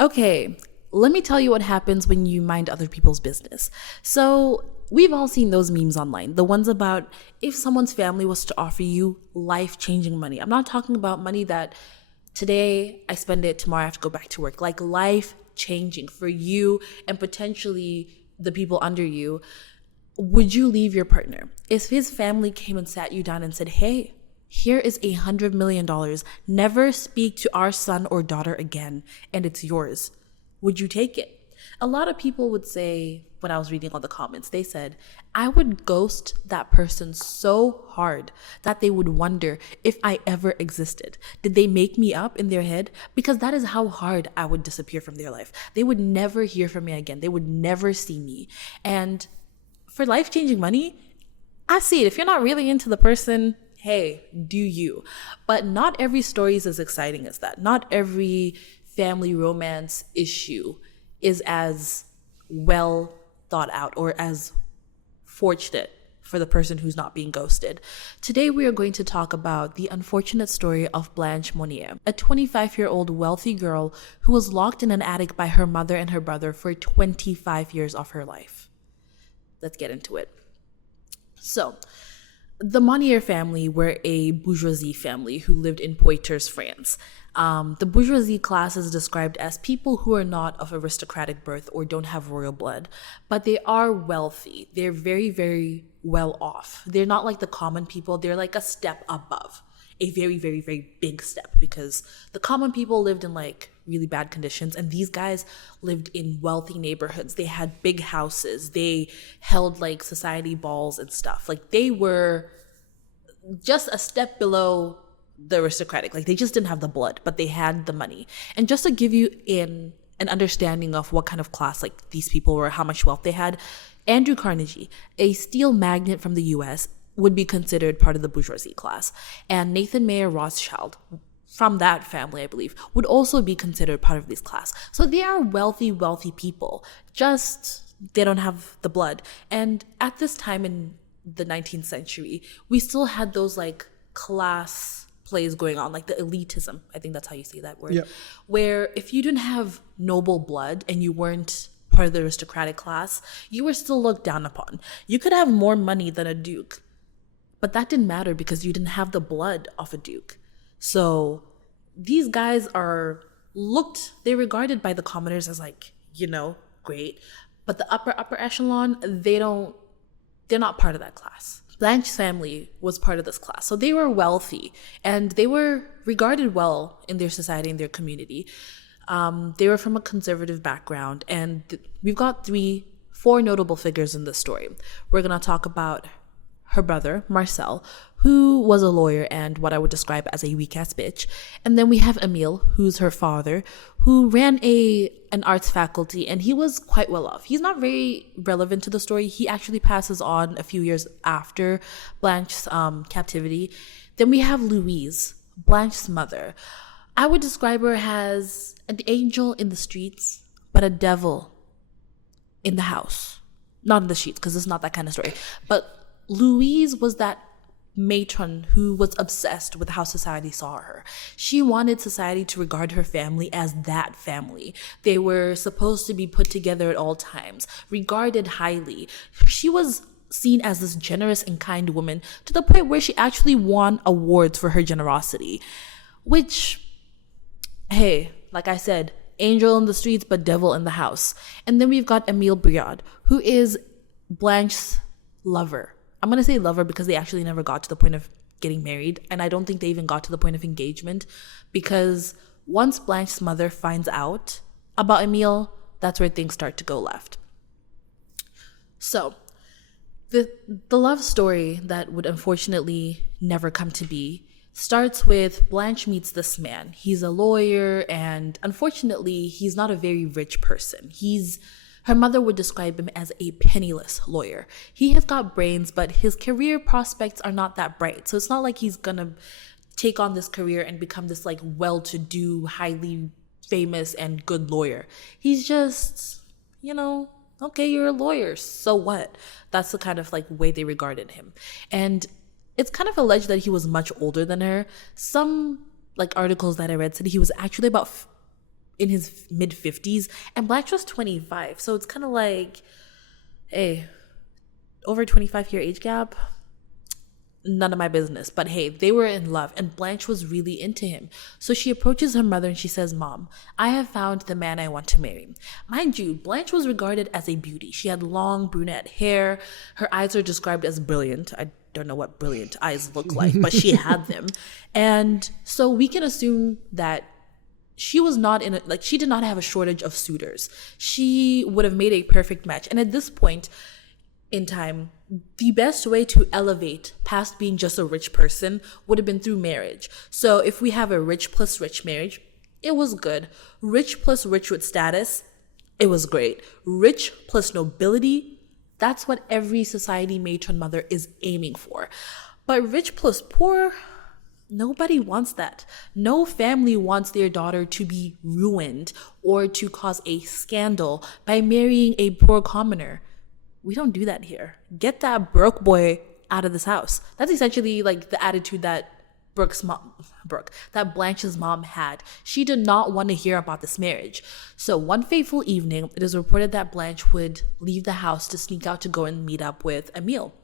Okay, let me tell you what happens when you mind other people's business. So, we've all seen those memes online. The ones about if someone's family was to offer you life changing money. I'm not talking about money that today I spend it, tomorrow I have to go back to work. Like life changing for you and potentially the people under you. Would you leave your partner? If his family came and sat you down and said, hey, here is $100 million. Never speak to our son or daughter again, and it's yours. Would you take it? A lot of people would say, when I was reading all the comments, they said, I would ghost that person so hard that they would wonder if I ever existed. Did they make me up in their head? Because that is how hard I would disappear from their life. They would never hear from me again. They would never see me. And for life-changing money, I see it. If you're not really into the person, hey, do you. But not every story is as exciting as that. Not every family romance issue is as well thought out or as fortunate for the person who's not being ghosted. Today we are going to talk about the unfortunate story of Blanche Monnier, a 25-year-old wealthy girl who was locked in an attic by her mother and her brother for 25 years of her life. Let's get into it. So, the Monnier family were a bourgeoisie family who lived in Poitiers, France. The bourgeoisie class is described as people who are not of aristocratic birth or don't have royal blood, but they are wealthy. They're very, very well off. They're not like the common people. They're like a step above, a very, very, very big step, because the common people lived in like really bad conditions, and these guys lived in wealthy neighborhoods. They had big houses. They held like society balls and stuff. Like they were just a step below the aristocratic. Like they just didn't have the blood, but they had the money. And just to give you an understanding of what kind of class like these people were, how much wealth they had, Andrew Carnegie, a steel magnate from the US, would be considered part of the bourgeoisie class. And Nathan Mayer Rothschild, from that family, I believe, would also be considered part of this class. So they are wealthy, wealthy people. Just they don't have the blood. And at this time in the 19th century, we still had those like class plays going on, like the elitism. I think that's how you say that word. Yep. Where if you didn't have noble blood and you weren't part of the aristocratic class, you were still looked down upon. You could have more money than a duke, but that didn't matter because you didn't have the blood of a duke. So these guys they're regarded by the commoners as like, great. But the upper echelon, they're not part of that class. Blanche's family was part of this class. So they were wealthy and they were regarded well in their society, in their community. They were from a conservative background, and we've got four notable figures in this story. We're going to talk about her brother, Marcel, who was a lawyer and what I would describe as a weak-ass bitch. And then we have Emile, who's her father, who ran an arts faculty, and he was quite well off. He's not very relevant to the story. He actually passes on a few years after Blanche's captivity. Then we have Louise, Blanche's mother. I would describe her as an angel in the streets, but a devil in the house. Not in the sheets, because it's not that kind of story. But Louise was that matron who was obsessed with how society saw her. She wanted society to regard her family as that family. They were supposed to be put together at all times, regarded highly. She was seen as this generous and kind woman to the point where she actually won awards for her generosity, which, hey, like I said, angel in the streets, but devil in the house. And then we've got Emile Briard, who is Blanche's lover. I'm going to say lover because they actually never got to the point of getting married. And I don't think they even got to the point of engagement, because once Blanche's mother finds out about Emile, that's where things start to go left. So the love story that would unfortunately never come to be starts with Blanche meets this man. He's a lawyer, and unfortunately, he's not a very rich person. Her mother would describe him as a penniless lawyer. He has got brains, but his career prospects are not that bright. So it's not like he's gonna take on this career and become this like well-to-do, highly famous and good lawyer. He's just, okay, you're a lawyer, so what? That's the kind of like way they regarded him. And it's kind of alleged that he was much older than her. Some like articles that I read said he was actually about in his mid 50s, and Blanche was 25. So it's kind of like, hey, over 25-year age gap, none of my business. But hey, they were in love and Blanche was really into him. So she approaches her mother and she says, Mom, I have found the man I want to marry. Mind you, Blanche was regarded as a beauty. She had long brunette hair. Her eyes are described as brilliant. I don't know what brilliant eyes look like, but she had them. And so we can assume that she was not in it, like she did not have a shortage of suitors. She would have made a perfect match. And at this point in time, the best way to elevate past being just a rich person would have been through marriage. So if we have a rich plus rich marriage, it was good. Rich plus rich with status, it was great. Rich plus nobility, that's what every society matron mother is aiming for. But rich plus poor, nobody wants that. No family wants their daughter to be ruined or to cause a scandal by marrying a poor commoner. We don't do that here. Get that broke boy out of this house. That's essentially like the attitude that Blanche's mom had. She did not want to hear about this marriage. So one fateful evening, it is reported that Blanche would leave the house to sneak out to go and meet up with Emile.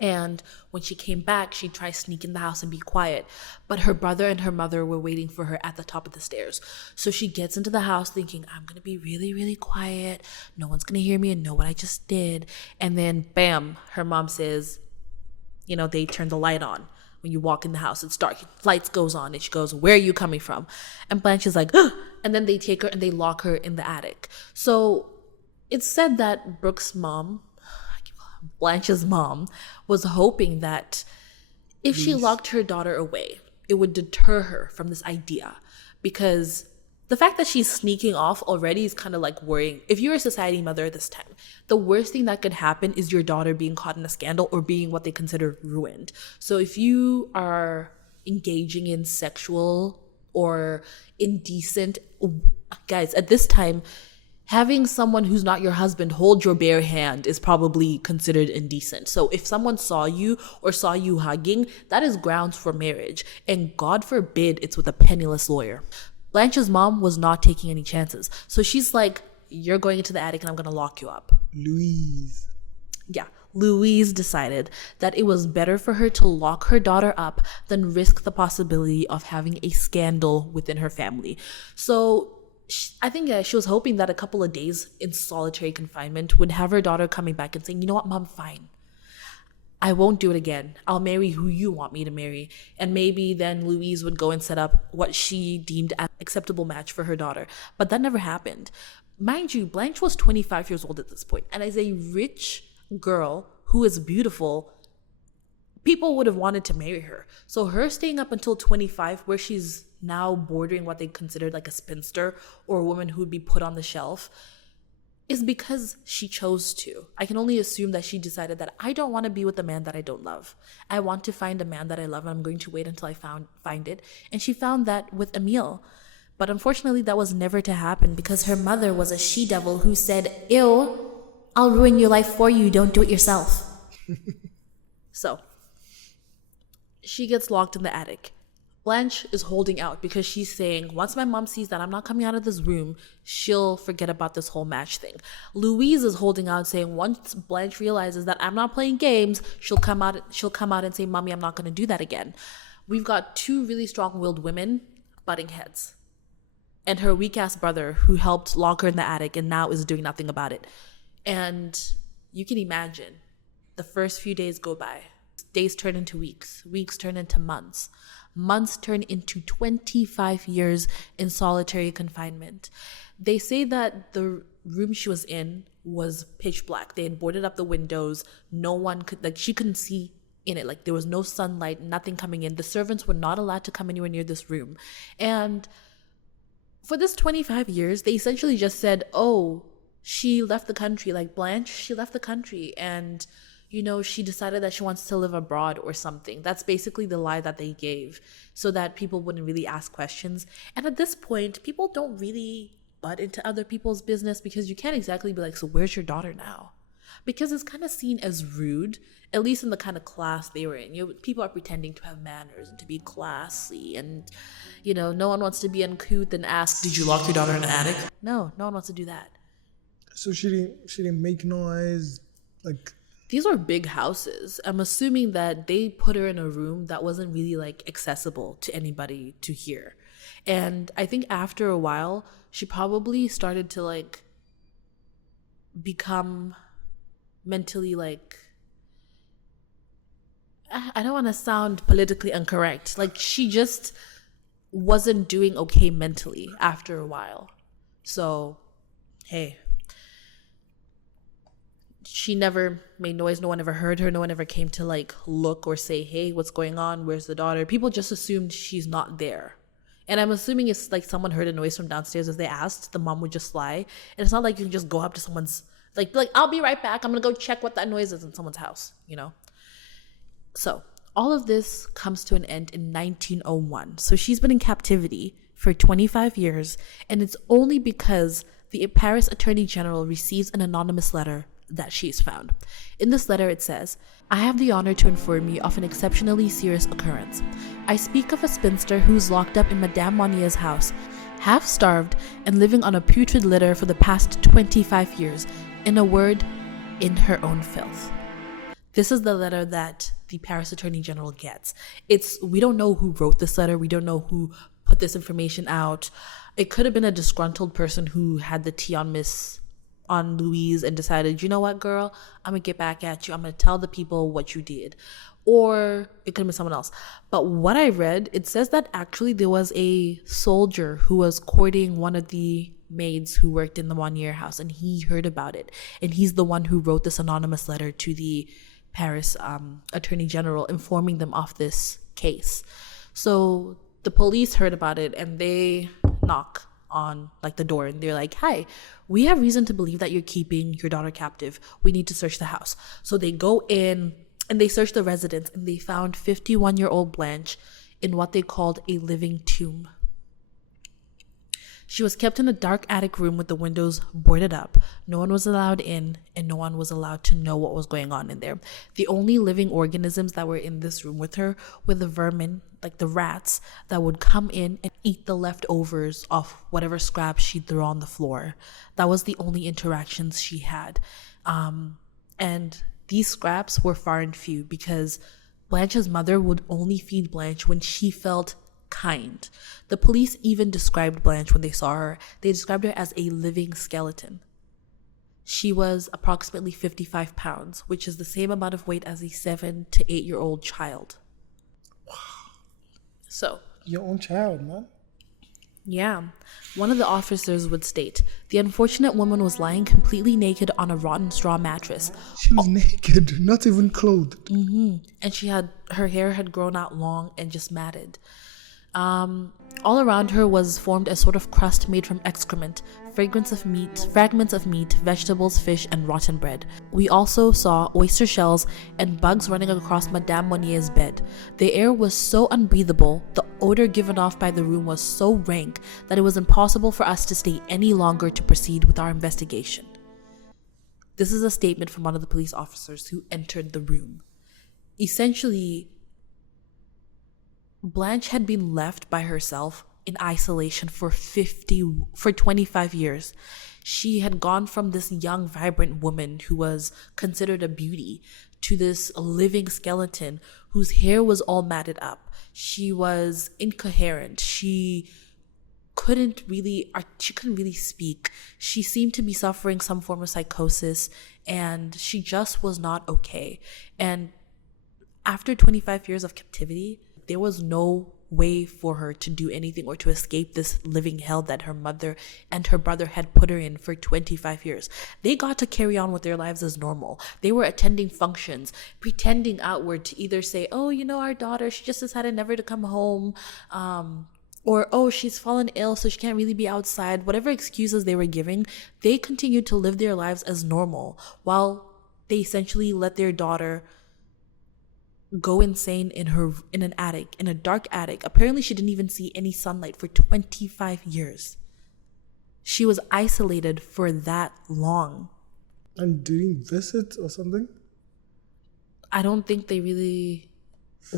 And when she came back, she tried to sneak in the house and be quiet. But her brother and her mother were waiting for her at the top of the stairs. So she gets into the house thinking, I'm going to be really, really quiet. No one's going to hear me and know what I just did. And then, bam, her mom says, they turn the light on. When you walk in the house, it's dark. Lights goes on and she goes, where are you coming from? And Blanche is like, ugh! And then they take her and they lock her in the attic. So it's said that Blanche's mom was hoping that if she locked her daughter away, it would deter her from this idea, because the fact that she's sneaking off already is kind of like worrying. If you're a society mother this time, the worst thing that could happen is your daughter being caught in a scandal or being what they consider ruined. So if you are engaging in sexual or indecent, guys, at this time, having someone who's not your husband hold your bare hand is probably considered indecent. So if someone saw you or saw you hugging, that is grounds for marriage. And God forbid it's with a penniless lawyer. Blanche's mom was not taking any chances. So she's like, you're going into the attic and I'm going to lock you up. Louise decided that it was better for her to lock her daughter up than risk the possibility of having a scandal within her family. So I think she was hoping that a couple of days in solitary confinement would have her daughter coming back and saying, you know what, Mom, fine. I won't do it again. I'll marry who you want me to marry. And maybe then Louise would go and set up what she deemed an acceptable match for her daughter. But that never happened. Mind you, Blanche was 25 years old at this point. And as a rich girl who is beautiful, people would have wanted to marry her. So her staying up until 25, where she's now bordering what they considered like a spinster or a woman who would be put on the shelf, is because she chose to. I can only assume that she decided that I don't want to be with a man that I don't love. I want to find a man that I love and I'm going to wait until I find it. And she found that with Emile. But unfortunately, that was never to happen because her mother was a she-devil who said, ew, I'll ruin your life for you. Don't do it yourself. So she gets locked in the attic. Blanche is holding out because she's saying, once my mom sees that I'm not coming out of this room, she'll forget about this whole match thing. Louise is holding out saying, once Blanche realizes that I'm not playing games, she'll come out and say, Mommy, I'm not going to do that again. We've got two really strong-willed women butting heads. And her weak-ass brother who helped lock her in the attic and now is doing nothing about it. And you can imagine, the first few days go by. Days turn into weeks. Weeks turn into months. Months turn into 25 years in solitary confinement. They say that the room she was in was pitch black. They had boarded up the windows. No one could, she couldn't see in it. There was no sunlight, nothing coming in. The servants were not allowed to come anywhere near this room. And for this 25 years, they essentially just said, oh, she left the country. Like Blanche, she left the country and she decided that she wants to live abroad or something. That's basically the lie that they gave so that people wouldn't really ask questions. And at this point, people don't really butt into other people's business because you can't exactly be like, so where's your daughter now? because it's kind of seen as rude, at least in the kind of class they were in. People are pretending to have manners and to be classy, and no one wants to be uncouth and ask, "Did you lock your daughter in the attic?" No one wants to do that. So she didn't make noise, like. These were big houses. I'm assuming that they put her in a room that wasn't really like accessible to anybody to hear. And I think after a while, she probably started to like become mentally like, I don't want to sound politically incorrect. Like she just wasn't doing okay mentally after a while. So, hey. She never made noise. No one ever heard her. No one ever came to like look or say, "Hey, what's going on? Where's the daughter?" People just assumed she's not there. And I'm assuming it's like someone heard a noise from downstairs as they asked. The mom would just lie. And it's not like you can just go up to someone's like "I'll be right back. I'm going to go check what that noise is in someone's house," So all of this comes to an end in 1901. So she's been in captivity for 25 years. And it's only because the Paris Attorney General receives an anonymous letter that she's found. In this letter it says, "I have the honor to inform you of an exceptionally serious occurrence. I speak of a spinster who's locked up in Madame Monier's house, half starved and living on a putrid litter for the past 25 years. In a word, in her own filth." This is the letter that the Paris Attorney General gets. We don't know who wrote this letter. We don't know who put this information out. It could have been a disgruntled person who had the tea on Louise and decided, "You know what, girl, I'm gonna get back at you. I'm gonna tell the people what you did." Or it could have been someone else. But what I read, it says that actually there was a soldier who was courting one of the maids who worked in the Monnier house, and he heard about it. And he's the one who wrote this anonymous letter to the Paris Attorney General informing them of this case. So the police heard about it and they knock on like the door and they're like, "Hi, we have reason to believe that you're keeping your daughter captive. We need to search the house." So they go in and they search the residence and they found 51-year-old Blanche in what they called a living tomb. She was kept in a dark attic room with the windows boarded up. No one was allowed in and no one was allowed to know what was going on in there. The only living organisms that were in this room with her were the vermin, like the rats, that would come in and eat the leftovers of whatever scraps she threw on the floor. That was the only interactions she had. And these scraps were far and few because Blanche's mother would only feed Blanche when she felt kind. The police even described Blanche when they saw her. They described her as a living skeleton. She was approximately 55 pounds, which is the same amount of weight as a 7 to 8-year-old child. Wow. So. Your own child, man. Yeah. One of the officers would state, "The unfortunate woman was lying completely naked on a rotten straw mattress." She was naked, not even clothed. And her hair had grown out long and just matted. All around her was formed a sort of crust made from excrement, fragments of meat, vegetables, fish, and rotten bread. We also saw oyster shells and bugs running across Madame Monnier's bed. The air was so unbreathable, the odor given off by the room was so rank that it was impossible for us to stay any longer to proceed with our investigation. This is a statement from one of the police officers who entered the room. Essentially, Blanche had been left by herself in isolation for 25 years. She had gone from this young, vibrant woman who was considered a beauty to this living skeleton whose hair was all matted up. She was incoherent. She couldn't really speak. She seemed to be suffering some form of psychosis, and she just was not okay. And after 25 years of captivity, there was no way for her to do anything or to escape this living hell that her mother and her brother had put her in for 25 years. They got to carry on with their lives as normal. They were attending functions, pretending outward to either say, "Oh, our daughter, she just decided never to come home," or, "Oh, she's fallen ill, so she can't really be outside." Whatever excuses they were giving, they continued to live their lives as normal while they essentially let their daughter go insane in a dark attic. Apparently she didn't even see any sunlight for 25 years. She was isolated for that long. And doing visits or something. I don't think they really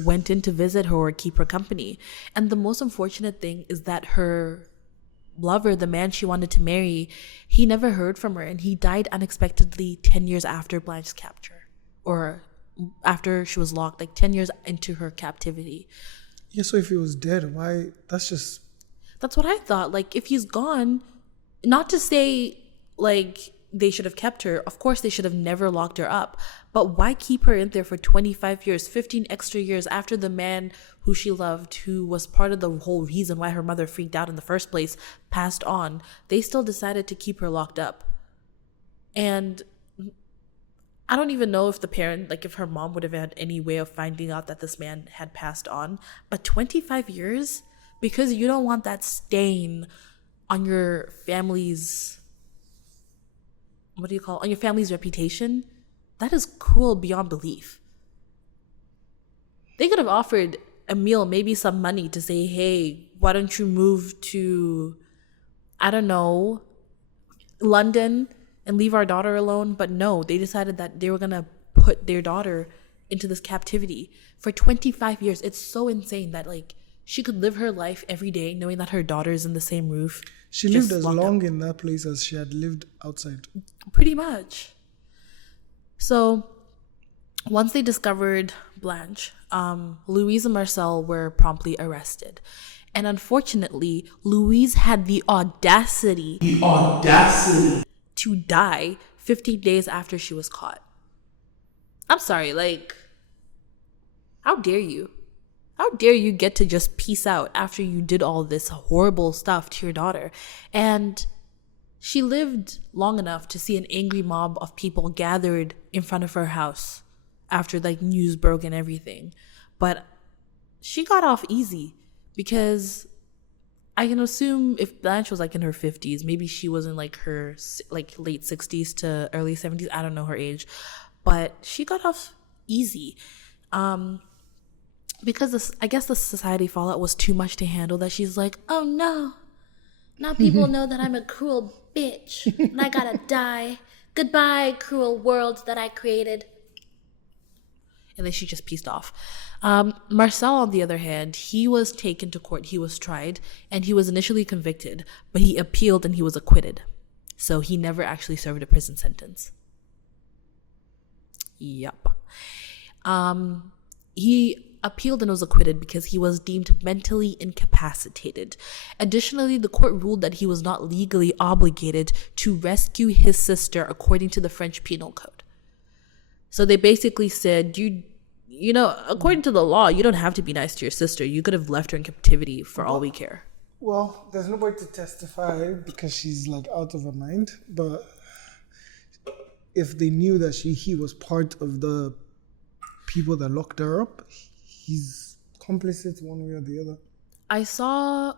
went in to visit her or keep her company. And the most unfortunate thing is that her lover, the man she wanted to marry, he never heard from her, and he died unexpectedly 10 years after Blanche's capture, or after she was locked, like 10 years into her captivity. Yeah, so if he was dead, why? That's what I thought. Like, if he's gone, not to say like they should have kept her. Of course, they should have never locked her up. But why keep her in there for 25 years, 15 extra years after the man who she loved, who was part of the whole reason why her mother freaked out in the first place, passed on? They still decided to keep her locked up. And I don't even know if the parent, like if her mom would have had any way of finding out that this man had passed on. But 25 years? Because you don't want that stain on your family's, what do you call it? On your family's reputation? That is cruel beyond belief. They could have offered Emil maybe some money to say, hey, why don't you move to, I don't know, London and leave our daughter alone? But no, they decided that they were going to put their daughter into this captivity for 25 years. It's so insane that like she could live her life every day knowing that her daughter is in the same roof. She lived as long in that place as she had lived outside. Pretty much. So once they discovered Blanche, Louise and Marcel were promptly arrested. And unfortunately, Louise had the audacity to die 15 days after she was caught. I'm sorry, like, how dare you? How dare you get to just peace out after you did all this horrible stuff to your daughter? And she lived long enough to see an angry mob of people gathered in front of her house after like news broke and everything. But she got off easy because I can assume if Blanche was like in her 50s, maybe she was in like her like late 60s to early 70s. I don't know her age, but she got off easy. Because I guess the society fallout was too much to handle, that she's like, oh no, now people know that I'm a cruel bitch and I gotta die. Goodbye, cruel world that I created. And then she just pieced off. Marcel, on the other hand, he was taken to court. He was tried and he was initially convicted, but he appealed and he was acquitted. So he never actually served a prison sentence. Yup. He appealed and was acquitted because he was deemed mentally incapacitated. Additionally, the court ruled that he was not legally obligated to rescue his sister according to the French Penal Code. So they basically said, you know, according to the law, you don't have to be nice to your sister. You could have left her in captivity for all we care. Well, there's nobody to testify because she's like out of her mind. But if they knew that he was part of the people that locked her up, he's complicit one way or the other. I saw,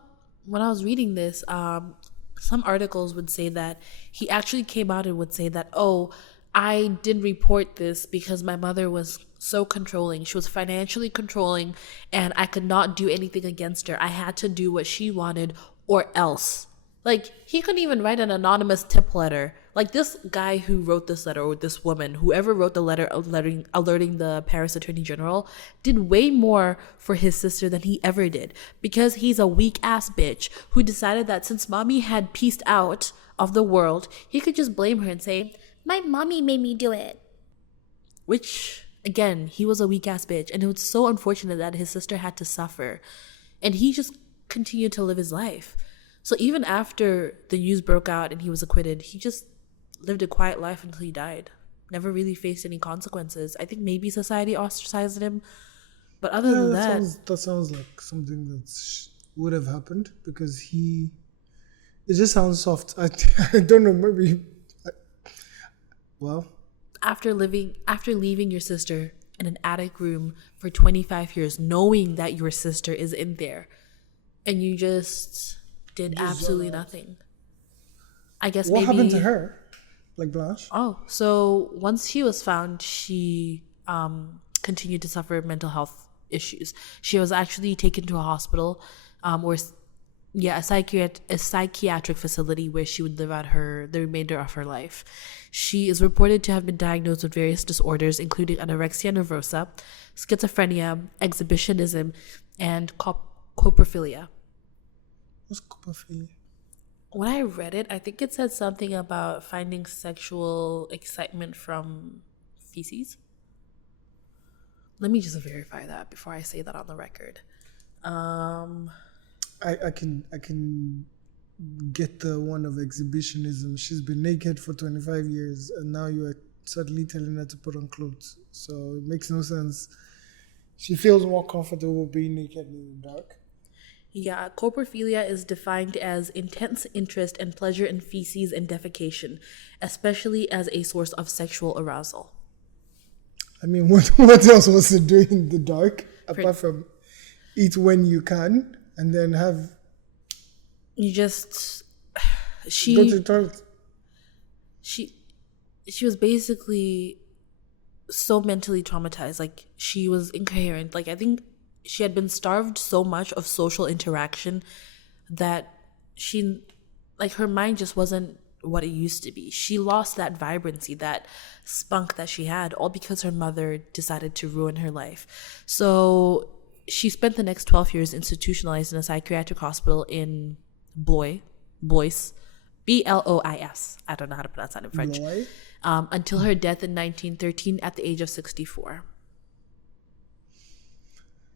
when I was reading this, some articles would say that he actually came out and would say that, oh, I didn't report this because my mother was so controlling. She was financially controlling and I could not do anything against her. I had to do what she wanted or else. Like, he couldn't even write an anonymous tip letter. Like, this guy who wrote this letter, or this woman, whoever wrote the letter alerting the Paris Attorney General, did way more for his sister than he ever did. Because he's a weak-ass bitch who decided that since mommy had pieced out of the world, he could just blame her and say, my mommy made me do it. Which, again, he was a weak-ass bitch. And it was so unfortunate that his sister had to suffer. And he just continued to live his life. So even after the news broke out and he was acquitted, he just lived a quiet life until he died. Never really faced any consequences. I think maybe society ostracized him. But other than that sounds like something that would have happened because it just sounds soft. I don't know, maybe. Well, after leaving your sister in an attic room for 25 years, knowing that your sister is in there, and you just did absolutely nothing. I guess what happened to her? Like Blanche? Oh, so once she was found, she continued to suffer mental health issues. She was actually taken to a hospital where Yeah, a psychiatric facility where she would live out the remainder of her life. She is reported to have been diagnosed with various disorders, including anorexia nervosa, schizophrenia, exhibitionism, and coprophilia. What's coprophilia? When I read it, I think it said something about finding sexual excitement from feces. Let me just verify that before I say that on the record. I can get the one of exhibitionism. She's been naked for 25 years and now you are suddenly telling her to put on clothes. So it makes no sense. She feels more comfortable being naked in the dark. Yeah, coprophilia is defined as intense interest and pleasure in feces and defecation, especially as a source of sexual arousal. I mean, what else was it doing in the dark apart from eat when you can and then have You just go to she the toilet? she she was basically so mentally traumatized. Like she was incoherent. Like I think she had been starved so much of social interaction that she like her mind just wasn't what it used to be. She lost that vibrancy, that spunk that she had, all because her mother decided to ruin her life. So she spent the next 12 years institutionalized in a psychiatric hospital in Blois, Blois. I don't know how to pronounce that in French. Blois? Until her death in 1913 at the age of 64.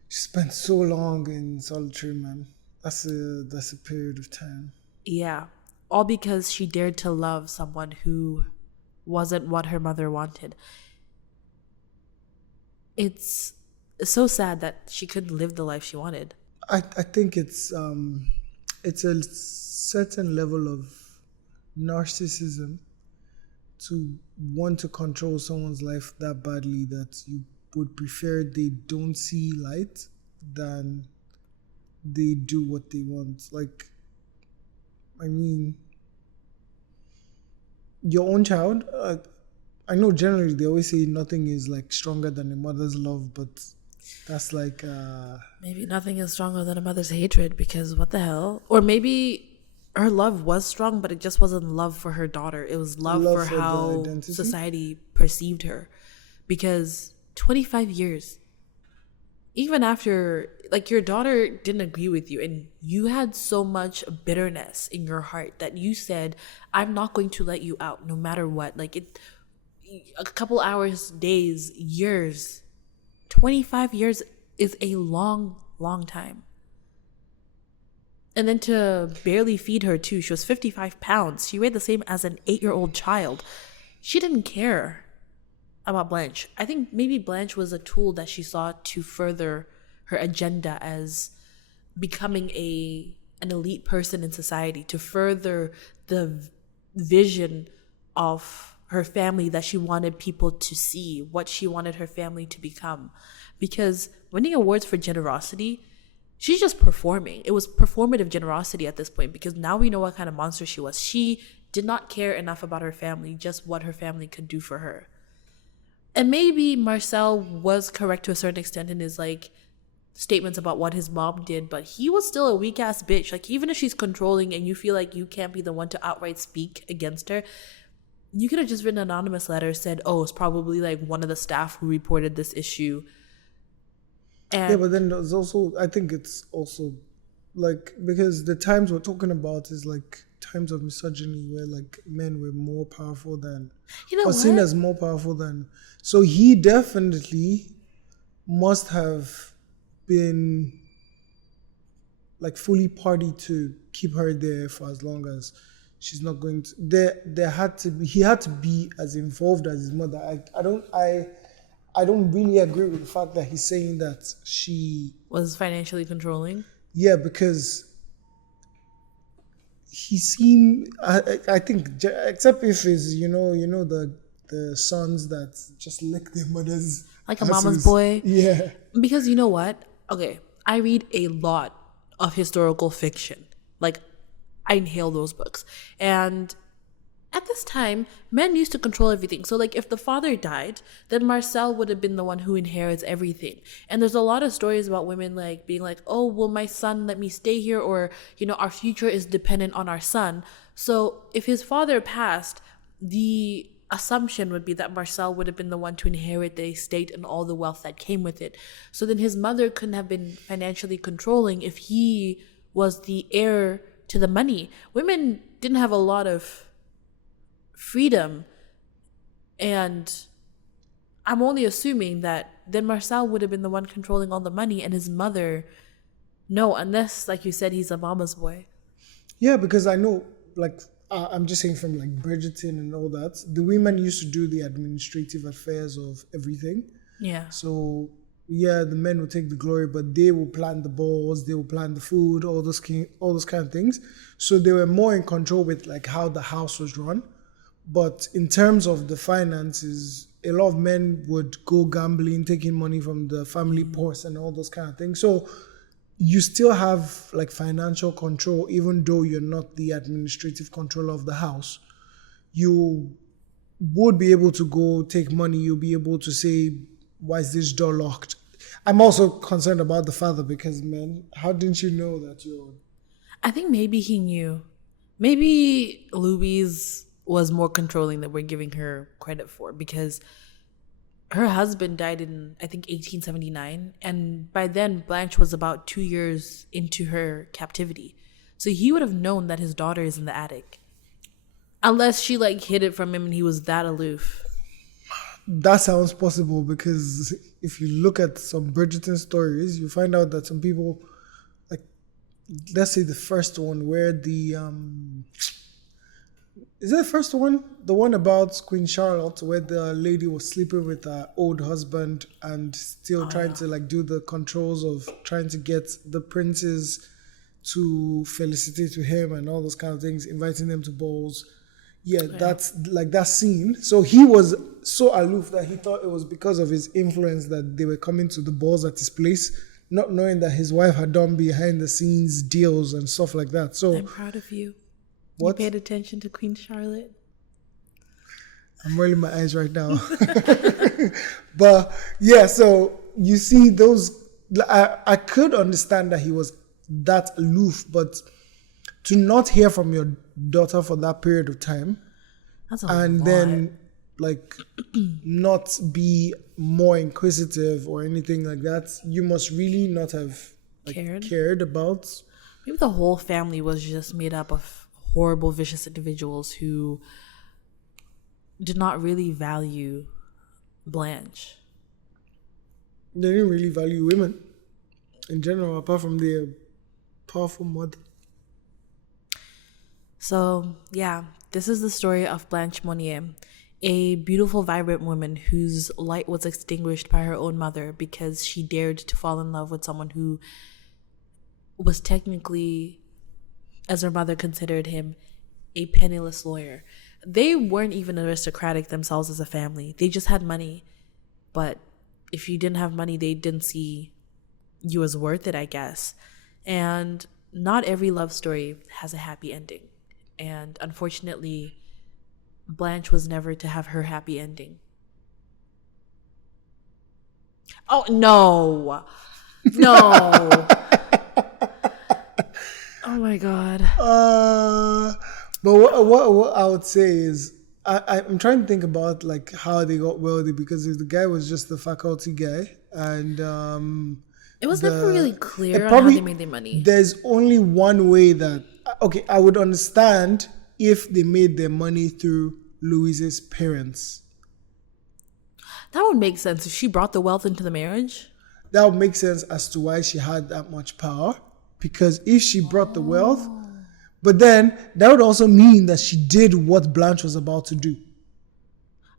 She spent so long in solitary, man. That's a period of time. Yeah. All because she dared to love someone who wasn't what her mother wanted. It's so sad that she couldn't live the life she wanted. I think it's a certain level of narcissism to want to control someone's life that badly that you would prefer they don't see light than they do what they want. Like, I mean, your own child, I know generally they always say nothing is like stronger than a mother's love, but that's like Maybe nothing is stronger than a mother's hatred, because what the hell? Or maybe her love was strong, but it just wasn't love for her daughter. It was love for the how identity. society perceived her. Because 25 years, even after, like, your daughter didn't agree with you and you had so much bitterness in your heart that you said, I'm not going to let you out no matter what. Like, a couple hours, days, years, 25 years is a long, long time. And then to barely feed her too. She was 55 pounds. She weighed the same as an 8-year-old child. She didn't care about Blanche. I think maybe Blanche was a tool that she saw to further her agenda as becoming an elite person in society, to further the vision of her family that she wanted people to see, what she wanted her family to become. Because winning awards for generosity, she's just performing. It was performative generosity at this point, because now we know what kind of monster she was. She did not care enough about her family, just what her family could do for her. And maybe Marcel was correct to a certain extent in his like statements about what his mom did, but he was still a weak ass bitch. Like, even if she's controlling and you feel like you can't be the one to outright speak against her, you could have just written an anonymous letter, said, oh, it's probably like one of the staff who reported this issue. And yeah, but then there's also, I think it's also like, because the times we're talking about is like times of misogyny where like men were more powerful than, you know or seen as more powerful than. So he definitely must have been like fully party to keep her there for as long as she's not going to. There had to be, he had to be as involved as his mother. I don't really agree with the fact that he's saying that she was financially controlling. Yeah, because he seemed, I think, except if it's, the sons that just lick their mothers. Like a mama's boy. Yeah. Because you know what? Okay, I read a lot of historical fiction. Like, I inhale those books. And at this time, men used to control everything. So, like, if the father died, then Marcel would have been the one who inherits everything. And there's a lot of stories about women, like, being like, oh, will my son let me stay here? Or, you know, our future is dependent on our son. So, if his father passed, the assumption would be that Marcel would have been the one to inherit the estate and all the wealth that came with it. So then his mother couldn't have been financially controlling if he was the heir to the money. Women didn't have a lot of freedom, and I'm only assuming that then Marcel would have been the one controlling all the money, and his mother, no, unless, like you said, he's a mama's boy. Yeah, because I know, like, I'm just saying from like Bridgerton and all that, the women used to do the administrative affairs of everything. Yeah. So yeah, the men will take the glory, but they will plan the balls, they will plan the food, all those kind of things. So they were more in control with like how the house was run. But in terms of the finances, a lot of men would go gambling, taking money from the family purse and all those kind of things. So you still have like financial control, even though you're not the administrative controller of the house. You would be able to go take money. You'll be able to say, why is this door locked? I'm also concerned about the father because, man, how didn't you know that you're... I think maybe he knew. Maybe Louise was more controlling than we're giving her credit for, because her husband died in, I think, 1879. And by then, Blanche was about 2 years into her captivity. So he would have known that his daughter is in the attic. Unless she, like, hid it from him and he was that aloof. That sounds possible, because if you look at some Bridgerton stories, you find out that some people, like, let's say the first one where the... Is it the first one? The one about Queen Charlotte, where the lady was sleeping with her old husband and still trying to like do the controls of trying to get the princes to felicitate with him and all those kind of things, inviting them to balls. Yeah, that's like that scene. So he was so aloof that he thought it was because of his influence that they were coming to the balls at his place, not knowing that his wife had done behind the scenes deals and stuff like that. So I'm proud of you. What? You paid attention to Queen Charlotte. I'm rolling my eyes right now. But yeah, so you see those, I could understand that he was that aloof, but to not hear from your daughter for that period of time, That's a and lot. then like not be more inquisitive or anything like that, you must really not have like, cared about. Maybe the whole family was just made up of horrible, vicious individuals who did not really value Blanche. They didn't really value women in general, apart from their powerful mother. So, yeah, this is the story of Blanche Monnier, a beautiful, vibrant woman whose light was extinguished by her own mother because she dared to fall in love with someone who was technically, as her mother considered him, a penniless lawyer. They weren't even aristocratic themselves as a family. They just had money. But if you didn't have money, they didn't see you as worth it, I guess. And not every love story has a happy ending. And unfortunately, Blanche was never to have her happy ending. Oh, no. No. Oh my God. But what I would say is I'm trying to think about like how they got wealthy, because if the guy was just the faculty guy and it was never really clear on how they made their money. There's only one way that I would understand if they made their money through Louise's parents. That would make sense if she brought the wealth into the marriage. That would make sense as to why she had that much power. Because if she brought the wealth, but then that would also mean that she did what Blanche was about to do.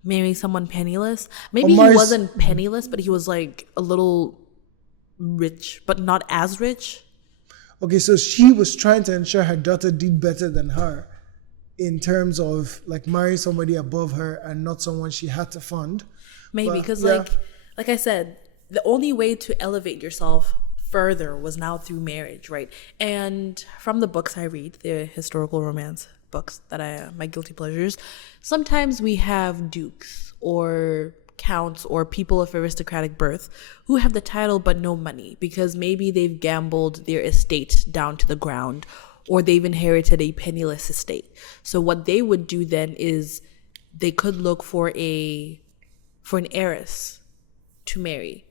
Maybe someone penniless. Maybe he wasn't penniless, but he was like a little rich, but not as rich. Okay, so she was trying to ensure her daughter did better than her in terms of like marrying somebody above her and not someone she had to fund. Maybe, because like I said, the only way to elevate yourself further was now through marriage, right? And from the books I read, the historical romance books that my guilty pleasures. Sometimes we have dukes or counts or people of aristocratic birth who have the title but no money because maybe they've gambled their estate down to the ground or they've inherited a penniless estate. So what they would do then is they could look for an heiress to marry.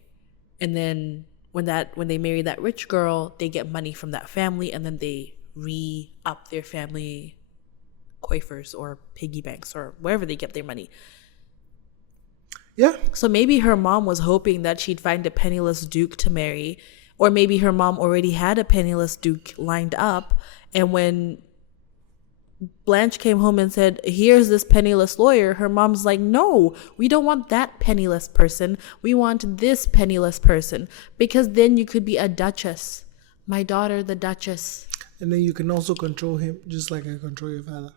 And then when they marry that rich girl, they get money from that family and then they re-up their family coiffers or piggy banks or wherever they get their money. Yeah. So maybe her mom was hoping that she'd find a penniless duke to marry, or maybe her mom already had a penniless duke lined up, and when Blanche came home and said, here's this penniless lawyer, her mom's like, no, we don't want that penniless person. We want this penniless person because then you could be a duchess. My daughter, the duchess. And then you can also control him just like I control your father.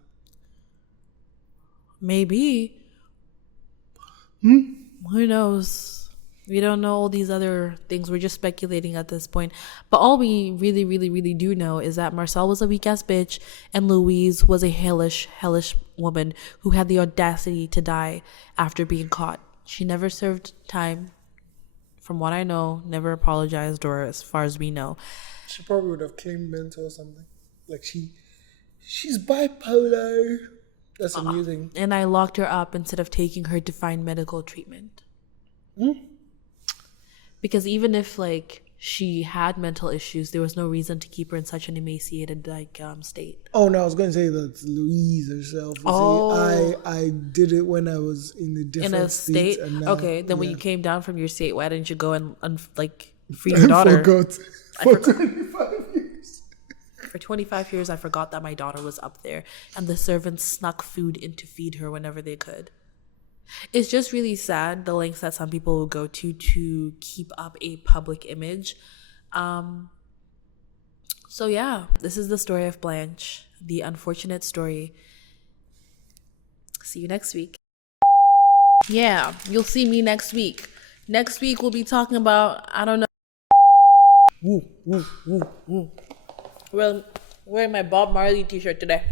Maybe. Who knows? We don't know all these other things. We're just speculating at this point. But all we really, really, really do know is that Marcel was a weak-ass bitch and Louise was a hellish woman who had the audacity to die after being caught. She never served time, from what I know, never apologized, or as far as we know. She probably would have claimed mental or something. Like she's bipolar. That's a new thing. And I locked her up instead of taking her to find medical treatment. Because even if she had mental issues, there was no reason to keep her in such an emaciated state. Oh no, I was going to say that Louise herself. I did it when I was in a different state. And now, okay, then when you came down from your state, why didn't you go and free your daughter? For 25 years. For 25 years, I forgot that my daughter was up there, and the servants snuck food in to feed her whenever they could. It's just really sad the lengths that some people will go to keep up a public image. So yeah, this is the story of Blanche, the unfortunate story. See you next week. Yeah, you'll see me next week. Next week we'll be talking about, I don't know. Well, wearing my Bob Marley t-shirt today.